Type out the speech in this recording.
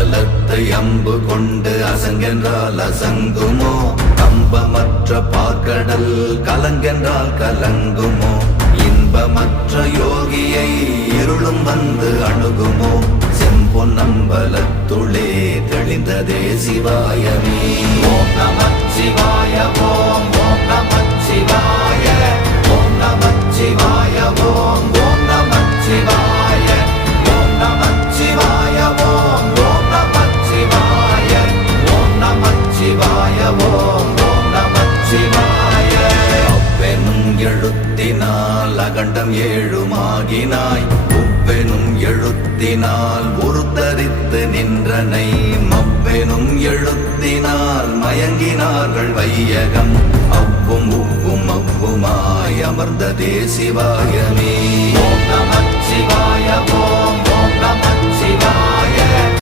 பலத்தை அம்பு கொண்டு அசங்கென்றால் அசங்குமோ? கம்பமற்ற பார்க்கடல் கலங்கென்றால் கலங்குமோ? இன்பமற்ற யோகியை இருளும் வந்து அணுகுமோ? செம்பொன்னம்பலத்துளே தெளிந்ததே சிவாயமே. ஓம் நமச்சிவாய ஓம் ஓம் நமச்சிவாய ஓம் நமச்சிவாய ஓம் ஓம் நமச்சிவாய ஓம் நமச்சிவாய ஓம் ஓம் நமச்சிவாய ஓம் நமச்சிவாய ஓம் ஓம் நமச்சிவாய. அவ்வெனும் எழுத்தினால் அகண்டம் ஏழுமாகினாய், உவ்வெனும் எழுத்தினால் உருத்தரித்து நின்றனை, மவ்வெனும் எழுத்தினால் மயங்கினார்கள் வையகம். அவ்வும் உவ்வும் அவ்வுமாய் அமர்ந்ததே சிவாயமே. ஓம் நமச்சிவாய ஓம் ஓம் நமச்சிவாய